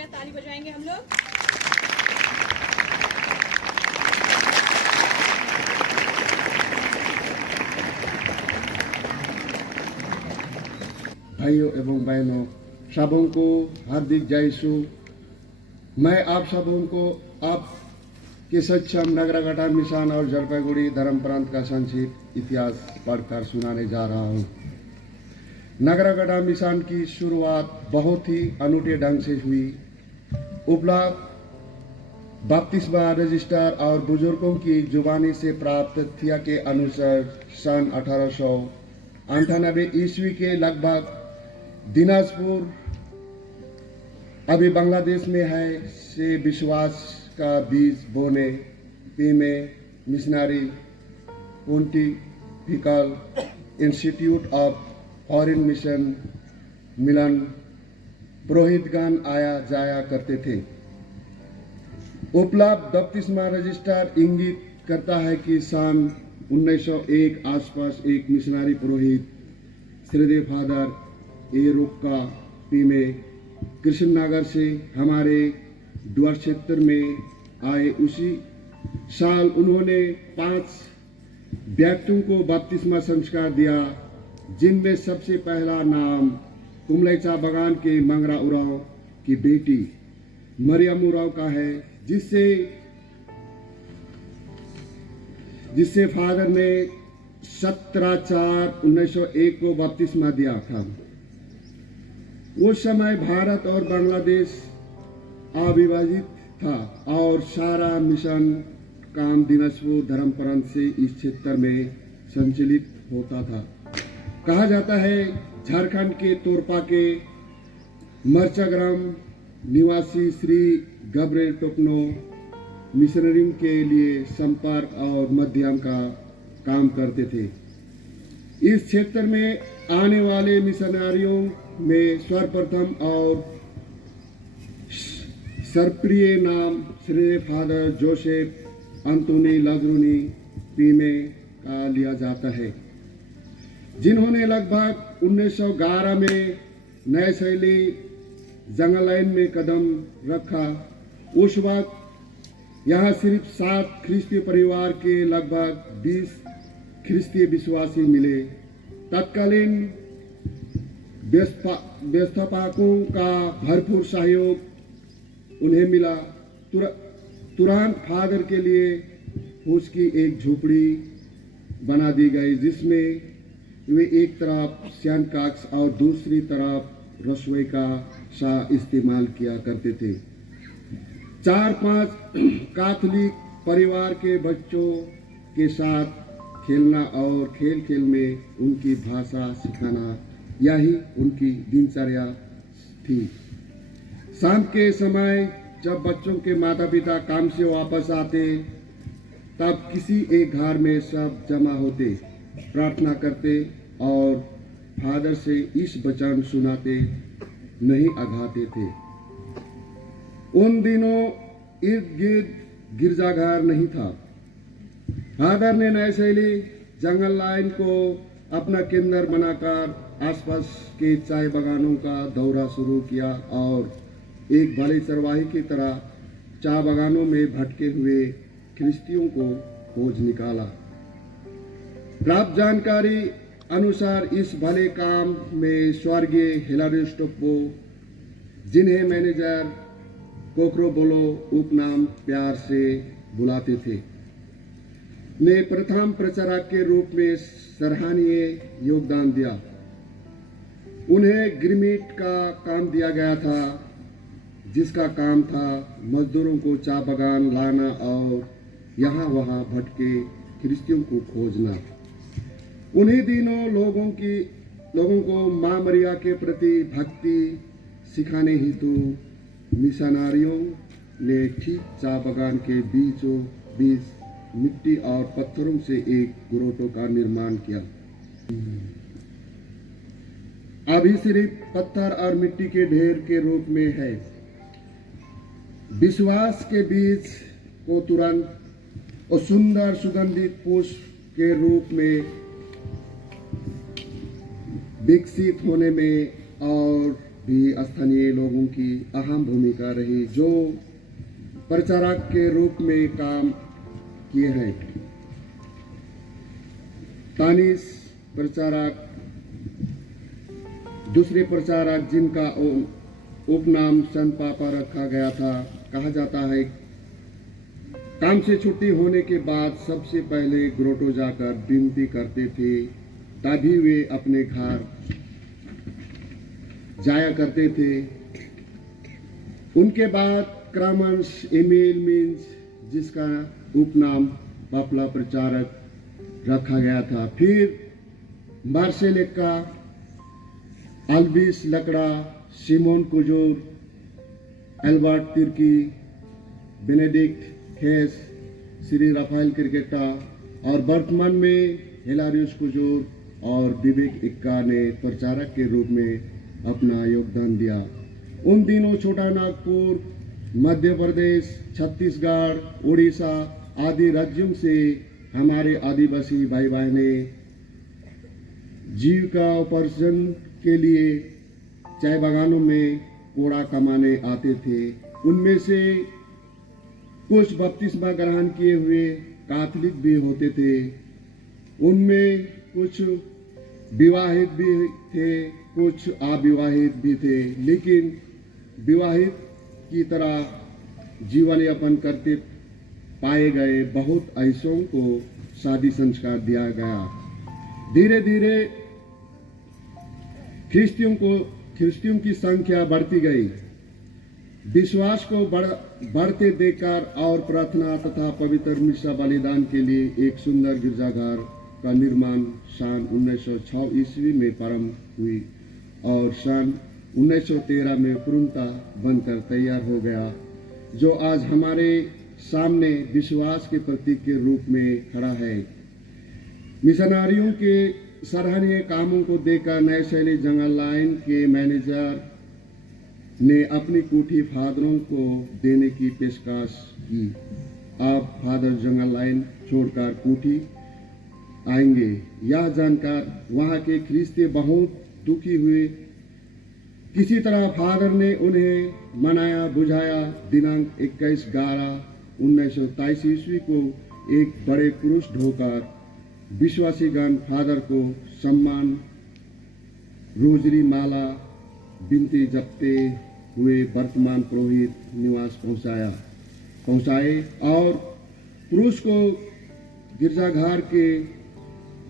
कृपया ताली बजाएंगे हम लोग। भाइयों एवं बहनों, सबों को हार्दिक जय सु। मैं आप सबों को आप के सक्षम नगरगटा मिशन और जलपाईगुड़ी धर्म प्रांत का संक्षिप्त इतिहास पढ़कर सुनाने जा रहा हूँ। नगरगटा मिशन की शुरुआत बहुत ही अनूठे ढंग से हुई। उपलब्ध बपतिस्मा रजिस्टर और बुजुर्गों की जुबानी से प्राप्त तथ्य के अनुसार सन 1898 ईस्वी के लगभग दिनाजपुर अभी बांग्लादेश में है से विश्वास का बीज बोने पीमे missionary pontifical institute of foreign mission Milan पुरोहितगण आया जाया करते थे। उपलब्ध बपतिस्मा रजिस्टर इंगित करता है कि सन 1901 आसपास एक मिशनरी पुरोहित श्रीदेव फादर ए रोक्का पीमे कृष्णनगर से हमारे द्वार क्षेत्र में आए। उसी साल उन्होंने 5 व्यक्तियों को बपतिस्मा संस्कार दिया, जिनमें सबसे पहला नाम कुमलेचा बगान के मंगरा उराव की बेटी मरियम उराव का है, जिससे फादर ने 17/4/1901 को बपतिस्मा दिया था। उस समय भारत और बांग्लादेश अविभाजित था और सारा मिशन काम दिनाजपुर धर्म प्रांत से इस क्षेत्र में संचालित होता था। कहा जाता है झारखंड के तोरपा के मर्चाग्राम निवासी श्री गब्रेल टोकनो मिशनरी के लिए संपर्क और माध्यम का काम करते थे। इस क्षेत्र में आने वाले मिशनरियों में सर्वप्रथम और सर्वप्रिय नाम श्री फादर जोसेफ अंतोनी लाजरूनी पीमे का लिया जाता है, जिन्होंने लगभग 1911 में नए शैली जंगल लाइन में कदम रखा। उस वक्त यहाँ सिर्फ 7 ख्रिस्तीय परिवार के लगभग 20 ख्रिस्तीय विश्वासी मिले। तत्कालीन व्यवस्थापकों का भरपूर सहयोग उन्हें मिला। तुरंत फादर के लिए फूस की एक झोपड़ी बना दी गई, जिसमें वे एक तरफ शयन कक्ष और दूसरी तरफ रसोई का सा इस्तेमाल किया करते थे। 4-5 कैथोलिक परिवार के बच्चों के साथ खेलना और खेल खेल में उनकी भाषा सिखाना, यही उनकी दिनचर्या थी। शाम के समय जब बच्चों के माता पिता काम से वापस आते, तब किसी एक घर में सब जमा होते, प्रार्थना करते और फादर से इस वचन सुनाते, नहीं अघाते थे। उन दिनों इर्द गिर्द गिरजाघर नहीं था। फादर ने नए शैली जंगल लाइन को अपना केंद्र बनाकर आसपास के चाय बागानों का दौरा शुरू किया और एक भले चरवाही की तरह चाय बागानों में भटके हुए ख्रिस्तियों को खोज निकाला। प्राप्त जानकारी अनुसार इस भले काम में स्वर्गीय हिलारी स्टोप्पो, जिन्हें मैनेजर कोकरो बोलो उपनाम प्यार से बुलाते थे, ने प्रथम प्रचारक के रूप में सराहनीय योगदान दिया। उन्हें गिरमिट का काम दिया गया था, जिसका काम था मजदूरों को चाय बागान लाना और यहाँ वहाँ भटके ख्रिस्तियों को खोजना। उन्हीं दिनों लोगों को माँ मरिया के प्रति भक्ति सिखाने हेतु मिशनरियों ने ठीक चाय बागान के बीचों बीच मिट्टी और पत्थरों से एक ग्रोटो का निर्माण किया। अभी सिर्फ पत्थर और मिट्टी के ढेर के रूप में है। विश्वास के बीज को तुरंत और सुंदर सुगंधित पुष्प के रूप में विकसित होने में और भी स्थानीय लोगों की अहम भूमिका रही, जो प्रचारक के रूप में काम किए हैं। तानीस प्रचारक, दूसरे प्रचारक जिनका उपनाम संत पापा रखा गया था, कहा जाता है काम से छुट्टी होने के बाद सबसे पहले ग्रोटो जाकर विनती करते थे, तभी वे अपने घर जाया करते थे। उनके बाद क्रमश एमिल मीन्स, जिसका उपनाम पपला प्रचारक रखा गया था, फिर मार्सेलेका, Albis Lakra, Simon Kujur, Albert Tirkey, Benedict Hes, Shri Raphael Kerketta और वर्तमान में हिलारियस कुजूर और विवेक इक्का ने प्रचारक के रूप में अपना योगदान दिया। उन दिनों छोटा नागपुर, मध्य प्रदेश, छत्तीसगढ़, उड़ीसा आदि राज्यों से हमारे आदिवासी भाई बहनें जीविका उपार्जन के लिए चाय बागानों में कोड़ा कमाने आते थे। उनमें से कुछ बपतिस्मा ग्रहण किए हुए कैथोलिक भी होते थे, उनमें कुछ विवाहित भी थे, कुछ अविवाहित भी थे, लेकिन विवाहित की तरह जीवन यापन करते पाए गए बहुत ऐसों को शादी संस्कार दिया गया। धीरे धीरे ख्रिस्तियों की संख्या बढ़ती गई। विश्वास को बढ़ते देखकर और प्रार्थना तथा पवित्र मिसा बलिदान के लिए एक सुंदर गिरजाघर का निर्माण सन 1906 ईस्वी में प्रारंभ हुई और सन 1913 में पूर्णतः बनकर तैयार हो गया, जो आज हमारे सामने विश्वास के प्रतीक के रूप में खड़ा है। मिशनरियों के सराहनीय कामों को देखकर नए शैली जंगल लाइन के मैनेजर ने अपनी कोठी फादरों को देने की पेशकश की। अब फादर जंगल लाइन छोड़कर कोठी आएंगे, यह जानकर वहां के ख्रिस्ती बहुत दुखी हुए। किसी तरह फादर ने उन्हें मनाया बुझाया। दिनांक 21/11/1923 ईस्वी को एक बड़े क्रूस ढोकर विश्वासीगण फादर को सम्मान, रोजरी माला, बिनती जपते हुए वर्तमान पुरोहित निवास पहुंचाए और क्रूस को गिरजाघर के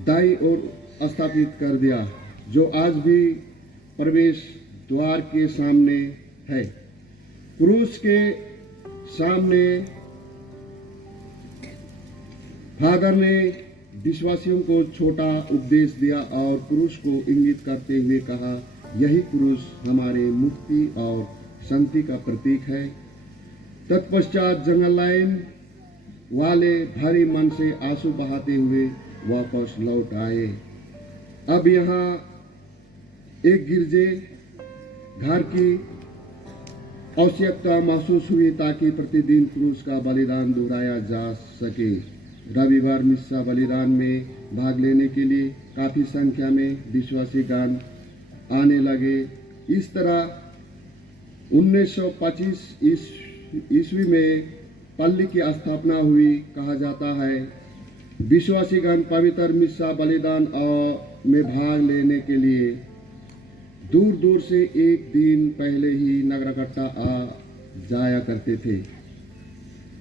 दाईं ओर स्थापित कर दिया, जो आज भी प्रवेश द्वार के सामने है। क्रूस के सामने फादर ने विश्वासियों को छोटा उपदेश दिया और क्रूस को इंगित करते हुए कहा, यही क्रूस हमारे मुक्ति और शांति का प्रतीक है। तत्पश्चात जंगल लाइन वाले भारी मन से आंसू बहाते हुए वापस लौट आए। अब यहाँ एक गिरजे घर की आवश्यकता महसूस हुई ताकि प्रतिदिन क्रूस का बलिदान दोहराया जा सके। रविवार मिस्सा बलिदान में भाग लेने के लिए काफी संख्या में विश्वासीगण आने लगे। इस तरह 1925 ईस्वी में पल्ली की स्थापना हुई। कहा जाता है विश्वासीगण पवित्र मिस्सा बलिदान में भाग लेने के लिए दूर दूर से एक दिन पहले ही नगरकट्टा आ जाया करते थे।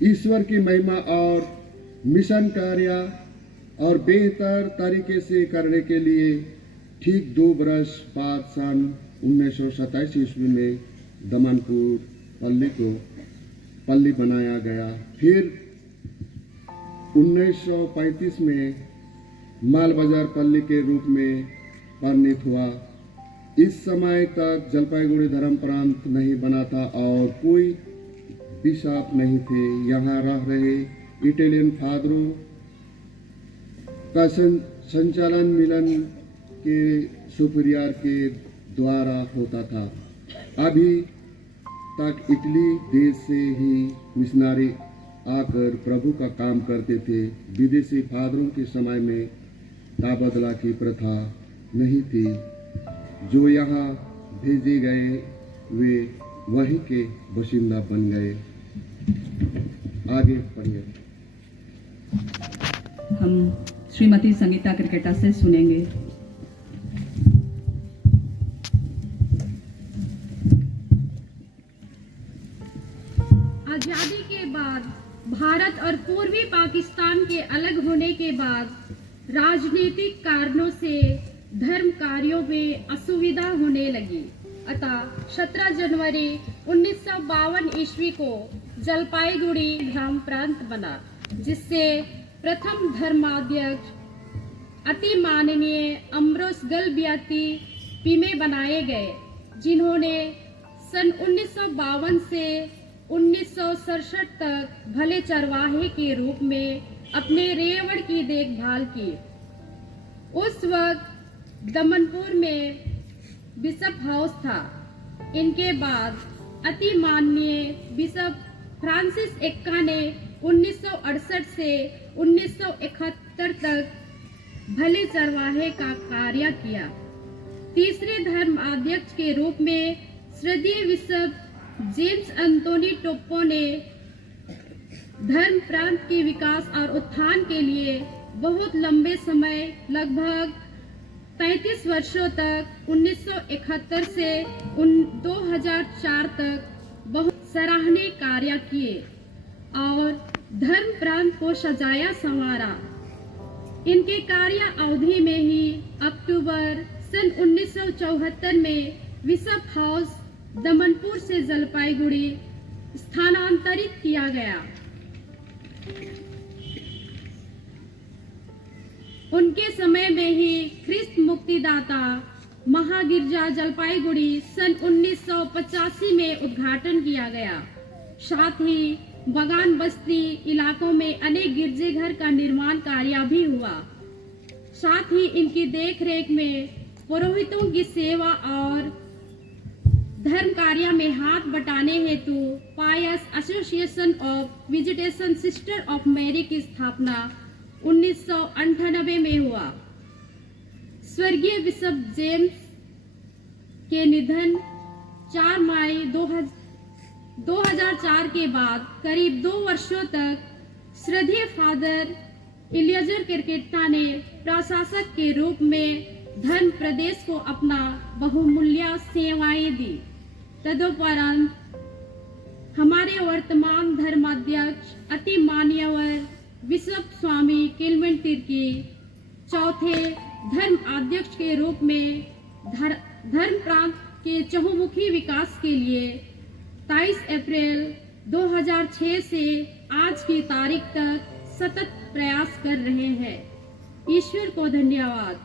ईश्वर की महिमा और मिशन कार्य और बेहतर तरीके से करने के लिए ठीक 2 बरस बाद सन 1927 ईस्वी में दमनपुर पल्ली बनाया गया। फिर 1935 में मालबाजार पल्ली के रूप में परिणत हुआ। इस समय तक जलपाईगुड़ी धर्म प्रांत नहीं बना था और कोई बिशप नहीं थे। यहाँ रह रहे इटालियन फादरों का संचालन मिलन के सुपरियर के द्वारा होता था। अभी तक इटली देश से ही मिशनरी आकर प्रभु का काम करते थे। विदेशी फादरों के समय में तबादला की प्रथा नहीं थी, जो यहाँ भेजे गए वे वहीं के बाशिंदा बन गए। आगे पढ़िए। हम श्रीमती संगीता क्रिकेटा से सुनेंगे। आजादी के बाद भारत और पूर्वी पाकिस्तान के अलग होने के बाद राजनीतिक कारणों से धर्म कार्यों में असुविधा होने लगी। अतः 17 जनवरी 1952 ईस्वी को जलपाईगुड़ी धर्म प्रांत बना, जिससे प्रथम धर्माध्यक्ष अति माननीय अम्ब्रोस गलबियाती पीमे बनाए गए, जिन्होंने सन 1952 से 1967 तक भले चरवाहे के रूप में अपने रेवड़ की देखभाल की। उस वक्त दमनपुर में बिशप हाउस था। इनके बाद अति माननीय बिशप फ्रांसिस एक्का ने 1968 से 1971 तक भले चरवाहे का कार्य किया। तीसरे धर्माध्यक्ष के रूप में श्रद्धेय बिशप जेम्स एंथोनी टोप्पो ने धर्म प्रांत के विकास और उत्थान के लिए बहुत लंबे समय, लगभग 35 वर्षों तक 1971 से 2004 तक बहुत सराहनीय कार्य किए और धर्म प्रांत को सजाया संवारा। इनके कार्य अवधि में ही अक्टूबर सन 1974 में बिशप हाउस दमनपुर से जलपाईगुड़ी स्थानांतरित किया गया। उनके समय में ही ख्रिस्त मुक्तिदाता महागिरजा जलपाईगुड़ी सन 1985 में उद्घाटन किया गया। साथ ही बगान बस्ती इलाकों में अनेक गिरजेघर का निर्माण कार्य भी हुआ। साथ ही इनकी देखरेख में पुरोहितों की सेवा और धर्म कार्य में हाथ बटाने हेतु Pius association of visitation sister of Mary की स्थापना 1998 में हुआ। स्वर्गीय बिशप जेम्स के निधन 4 मई 2004 के बाद करीब 2 वर्षों तक श्रद्धेय फादर इलियाजर क्रिकेटा ने प्रशासक के रूप में धर्म प्रदेश को अपना बहुमूल्य सेवाएं दी। तदुपरांत हमारे वर्तमान धर्माध्यक्ष अति मान्यवर बिशप स्वामी किलमन तिर्की चौथे धर्म अध्यक्ष के रूप में धर्म प्रांत के चहुमुखी विकास के लिए 23 अप्रैल 2006 से आज की तारीख तक सतत प्रयास कर रहे हैं। ईश्वर को धन्यवाद।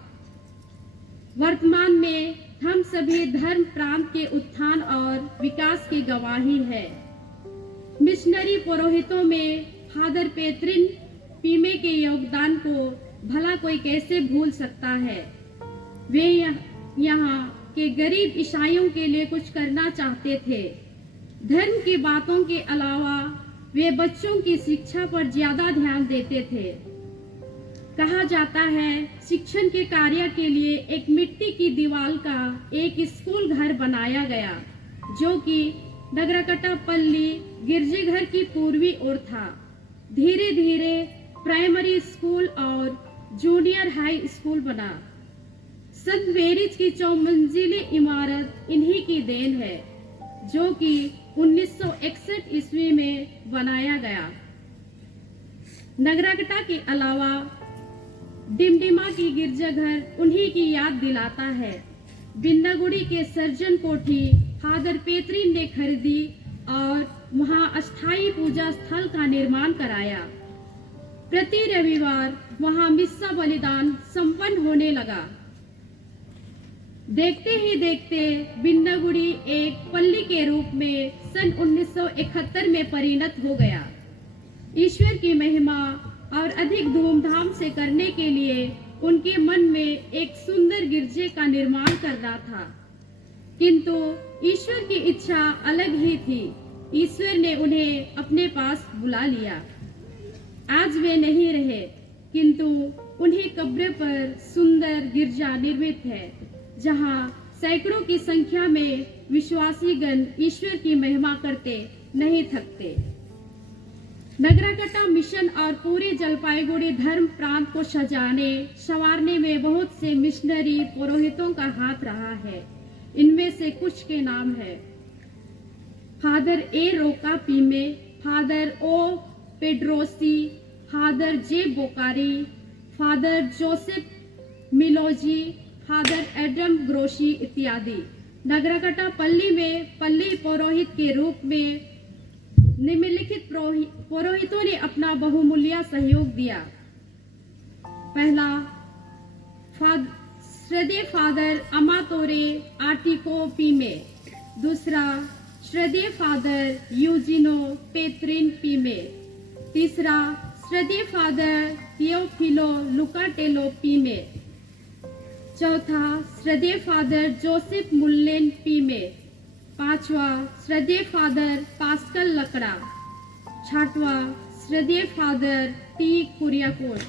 वर्तमान में हम सभी धर्म प्रांत के उत्थान और विकास की गवाही है। मिशनरी पुरोहितों में फादर पेत्रिन पीमे के योगदान को भला कोई कैसे भूल सकता है। वे यहाँ के गरीब ईसाइयों के लिए कुछ करना चाहते थे। धर्म की बातों के अलावा वे बच्चों की शिक्षा पर ज्यादा ध्यान देते थे। कहा जाता है शिक्षण के कार्य के लिए एक मिट्टी की दीवार का एक स्कूल घर बनाया गया, जो कि नगरकटापल्ली गिरजेघर की पूर्वी ओर था। धीरे धीरे प्राइमरी स्कूल और जूनियर हाई स्कूल बना। संत मैरीज की 4 मंजिली इमारत इन्हीं की देन है, जो कि 1961 ईस्वी में बनाया गया। नगरकटा के अलावा डिमडिमा की गिरजाघर उन्हीं की याद दिलाता है। बिन्नागुड़ी के सर्जन कोठी फादर पेत्रिन ने खरीदी और वहां अस्थायी पूजा स्थल का निर्माण कराया। प्रति रविवार वहां मिस्सा बलिदान संपन्न होने लगा। देखते ही देखते बिन्नागुड़ी एक पल्ली के रूप में सन 1971 में परिणत हो गया। ईश्वर की महिमा और अधिक धूमधाम से करने के लिए उनके मन में एक सुंदर गिरजे का निर्माण करना था, किंतु ईश्वर की इच्छा अलग ही थी। ईश्वर ने उन्हें अपने पास बुला लिया। आज वे नहीं रहे, किंतु उन्हें कब्र पर सुंदर गिरजा निर्मित है, जहां सैकड़ों की संख्या में विश्वासीगण ईश्वर की महिमा करते नहीं थकते। नगरकट्टा मिशन और पूरे जलपाईगुड़ी धर्म प्रांत को सजाने संवारने में बहुत से मिशनरी पुरोहितों का हाथ रहा है। इनमें से कुछ के नाम है: फादर ए रोका पीमे, फादर ओ पेड्रोसी, फादर जे बोकारी, फादर जोसेफ मिलोजी, फादर एडम ग्रोशी इत्यादि। नगरकट्टा पल्ली में पल्ली पुरोहित के रूप में निम्नलिखित पुरोहितों ने अपना बहुमूल्य सहयोग दिया। पहला, श्रद्धेय फादर अमातोरे आर्टिको पीमे। दूसरा, श्रद्धेय फादर यूजिनो पेत्रिन पीमे। तीसरा, श्रद्धेय फादर थियोफिलो लुकाटेलो पीमे। चौथा, श्रद्धेय फादर जोसेफ मुल्लेन पीमे। पांचवा, श्रद्धेय फादर पास्कल लकड़ा। छठवां, श्रद्धेय फादर टी कुरियाकोस।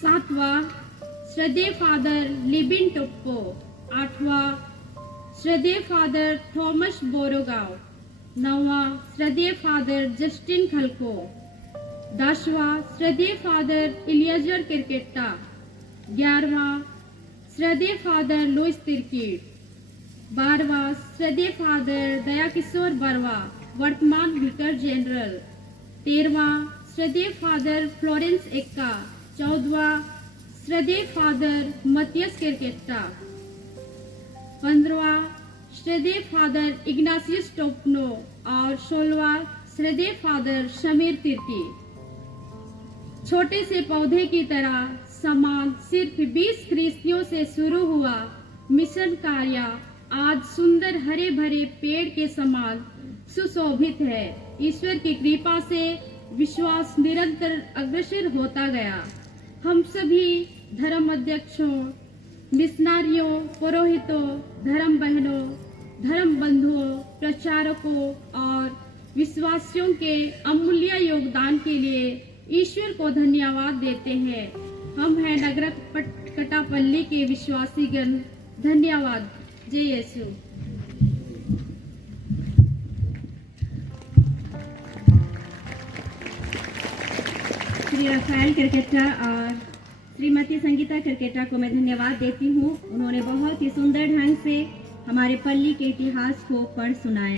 सातवां, श्रद्धेय फादर लिबिन टोप्पो। आठवां, श्रद्धेय फादर थॉमस बोरोगाव। नौवां, श्रद्धेय फादर जस्टिन खलको। 10वां, श्रद्धेय फादर इलियाजर किरकेट्टा। 11वां, श्रद्धेय फादर लुइस तिर्कीट। 12वां, श्रद्धेय फादर दयाकिशोर बरवा, वर्तमान विकर जनरल। 13वां, श्रद्धेय फादर फ्लोरेंस एक्का। 14वां, श्रद्धेय फादर मतियस किरकेट्टा। 15वां, श्रद्धेय फादर इग्नासियस टोपनो। और 16वां, श्रद्धेय फादर शमीर तिर्की। छोटे से पौधे की तरह समान सिर्फ 20 ख्रिस्तियों से शुरू हुआ मिशन कार्य आज सुंदर हरे भरे पेड़ के समान सुशोभित है। ईश्वर की कृपा से विश्वास निरंतर अग्रसर होता गया। हम सभी धर्म अध्यक्षों, मिशनरियों, पुरोहितों, धर्म बहनों, धर्म बंधुओं, प्रचारकों और विश्वासियों के अमूल्य योगदान के लिए ईश्वर को धन्यवाद देते हैं। हम हैं नगरकट्टा पल्ली के विश्वासीगण। धन्यवाद। जय यीशु। श्री राफेल किरकेटा और श्रीमती संगीता किरकेटा को मैं धन्यवाद देती हूँ। उन्होंने बहुत ही सुंदर ढंग से हमारे पल्ली के इतिहास को पढ़ सुनाया।